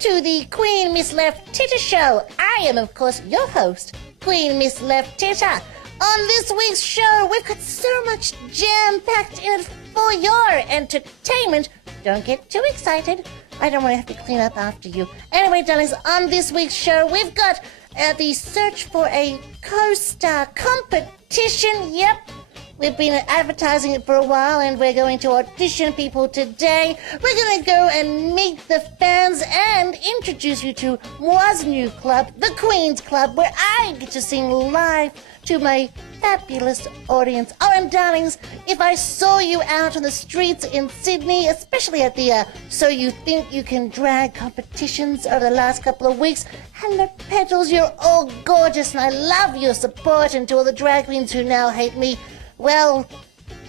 to the Queen Miss Left Titter Show. I am, of course, your host, Queen Miss Left Titter. On this week's show, we've got so much jam-packed in it for your entertainment. Don't get too excited. I don't want to have to clean up after you. Anyway, darlings, on this week's show, we've got the search for a co-star competition. Yep. We've been advertising it for a while, and we're going to audition people today. We're going to go and meet the fans and introduce you to Moa's new club, the Queen's Club, where I get to sing live to my fabulous audience. Oh, and darlings, if I saw you out on the streets in Sydney, especially at the So You Think You Can Drag competitions over the last couple of weeks, hello, petals, you're all gorgeous, and I love your support, and to all the drag queens who now hate me, well,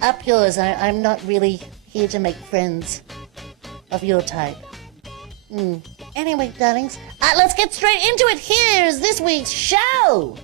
up yours. I'm not really here to make friends of your type. Anyway, darlings, let's get straight into it. Here's this week's show.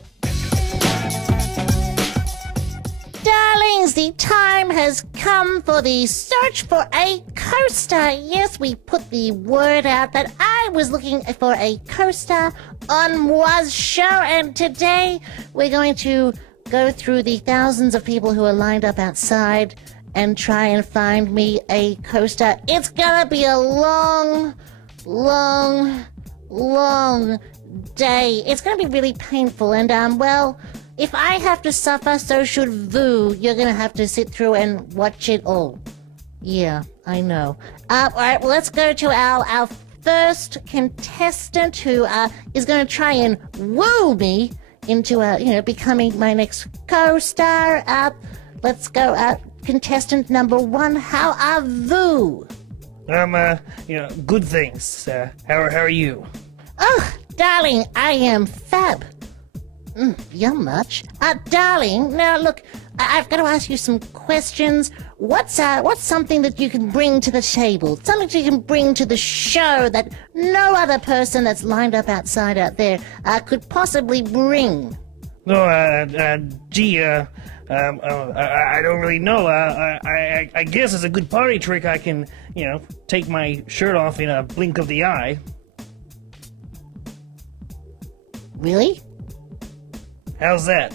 Darlings, the time has come for the search for a co-star. Yes, we put the word out that I was looking for a co-star on Moa's show, and today we're going to go through the thousands of people who are lined up outside and try and find me a co-star. It's gonna be a long day. It's gonna be really painful, and well, if I have to suffer, so should Vu. You're gonna have to sit through and watch it all. Yeah, I know. Alright, well, let's go to our first contestant who is gonna try and woo me into becoming my next co-star. Let's go, contestant number 1. How are Vu? Good things. How are you? Oh, darling, I am fab. You're much. Darling, now look, I've got to ask you some questions. What's something that you can bring to the table? Something you can bring to the show that no other person that's lined up outside out there could possibly bring? No, I don't really know. I guess it's a good party trick. I can, take my shirt off in a blink of the eye. Really? How's that?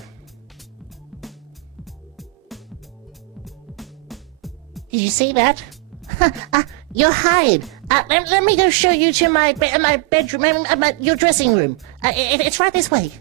Did you see that? You're hired. Let me go show you to my bedroom, your dressing room. It's right this way.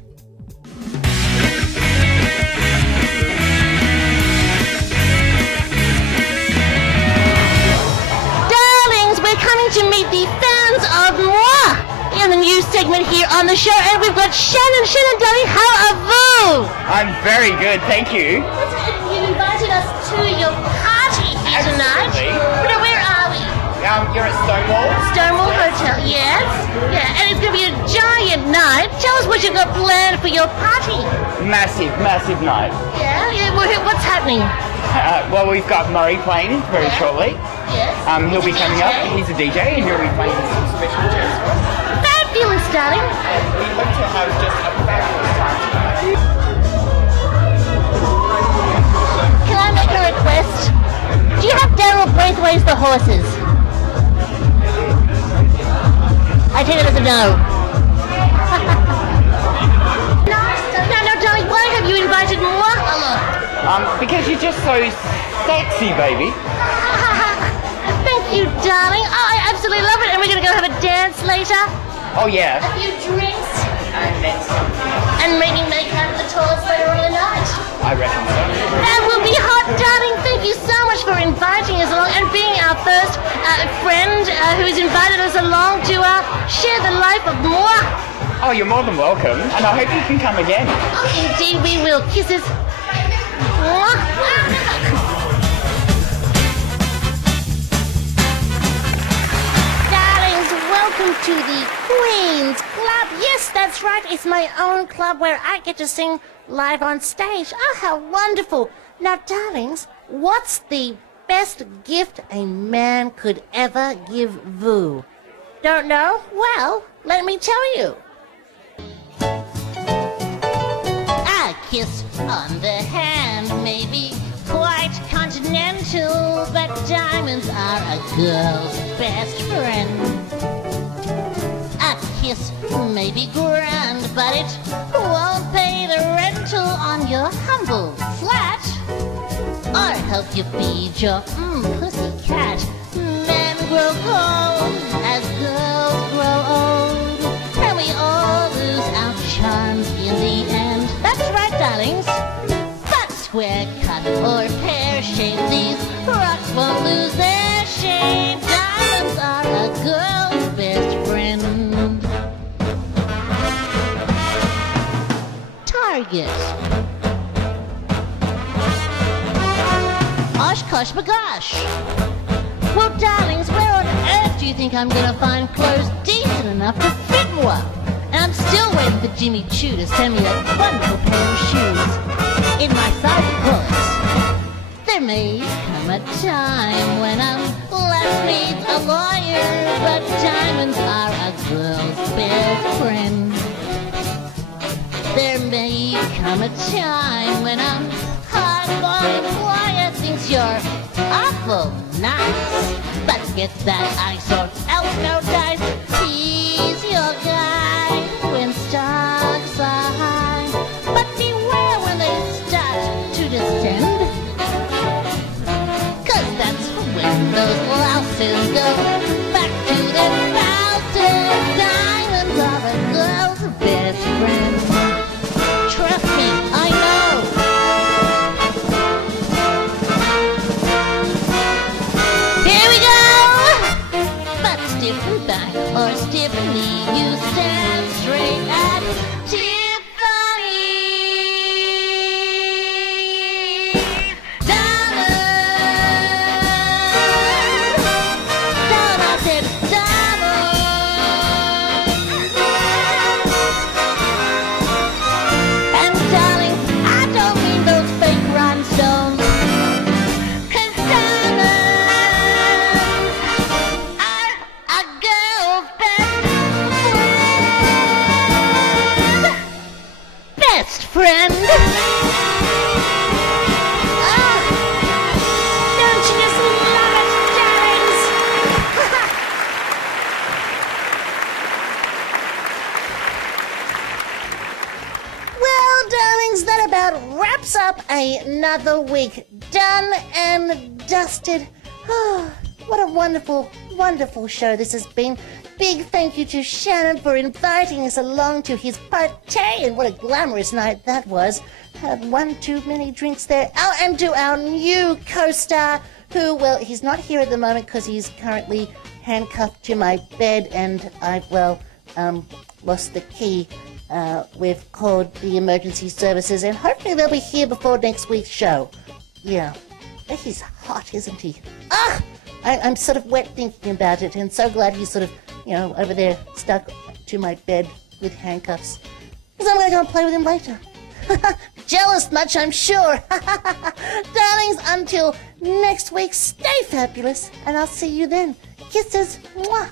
Darlings, we're coming to meet the fans of Moa in the new segment here on the show, and we've got Shannon. Shannon, darling, how are you? I'm very good, thank you. You invited us to your party here tonight. But where are we? You're at Stonewall? Stonewall Hotel, yes. Yeah, and it's going to be a giant night. Tell us what you've got planned for your party. Massive night. Yeah, what's happening? Well, we've got Murray playing very shortly. Yes. He'll be coming up. He's a DJ, and he'll be playing some special tunes for us. Fabulous, darling. We hope to have just a fabulous time tonight. Can I make a request? Do you have Daryl Braithwaite's The Horses? I take it as a no. No, darling, why have you invited Moa along? Because you're just so sexy, baby. Thank you, darling. Oh, I absolutely love it. And we're going to go have a dance later. Oh, yeah. A few drinks. And then some. And maybe make out the toilets later on in the night. I reckon so. That will be hot, darling. Thank you so much for inviting us along and being our first friend who has invited us along to share the life of Moa. Oh, you're more than welcome. And I hope you can come again. Oh, indeed we will. Kisses. Darlings, welcome to the Queen's Club. Yes, that's right. It's my own club where I get to sing live on stage. Oh, how wonderful. Now, darlings, what's the best gift a man could ever give Vu? Don't know? Well, let me tell you. A kiss on the hand may be quite continental, but diamonds are a girl's best friend. kiss may be grand, but it won't pay the rental on your humble flat, or help you feed your pussy cat. Men grow cold as girls grow old, and we all lose our charms in the end. That's right, darlings. But square cut or pear-shaped, these rocks won't lose their shape. Diamonds are a girl's best friend. Target. Oshkosh bagosh. Well, darlings, where on earth do you think I'm gonna find clothes decent enough to fit more? And I'm still waiting for Jimmy Choo to send me that wonderful pair of shoes. In my size, of course. There may come a time when I'm left meet a lawyer, but diamonds are a girl's best friend. There may come a time when I'm hard-boiled lawyer thinks you're awful nice, but get that ice or else no dice. He's your guy when stocks are high, but beware when they start to descend, 'cause that's when those louses go back to their spouses. Diamonds are a girl's best friend. Trust me, I know. Here we go! But stiffen back or stiffen knee, you stand straight at Tiffany. And darling, I don't mean those fake rhinestones, 'cause diamonds are a girl's best friend. Ah, don't you just love it, darlings? Well, darlings, that about wraps up another week. Done and dusted. Oh, what a wonderful, wonderful show this has been. Big thank you to Shannon for inviting us along to his party, and what a glamorous night that was. Had one too many drinks there. Oh, and to our new co-star, who, well, he's not here at the moment because he's currently handcuffed to my bed, and I've, lost the key. We've called the emergency services, and hopefully they'll be here before next week's show. Yeah. He's hot, isn't he? Ah! I'm sort of wet thinking about it, and so glad he's sort of, over there stuck to my bed with handcuffs. Because I'm going to go and play with him later. Jealous much, I'm sure. Darlings, until next week, stay fabulous, and I'll see you then. Kisses. Mwah.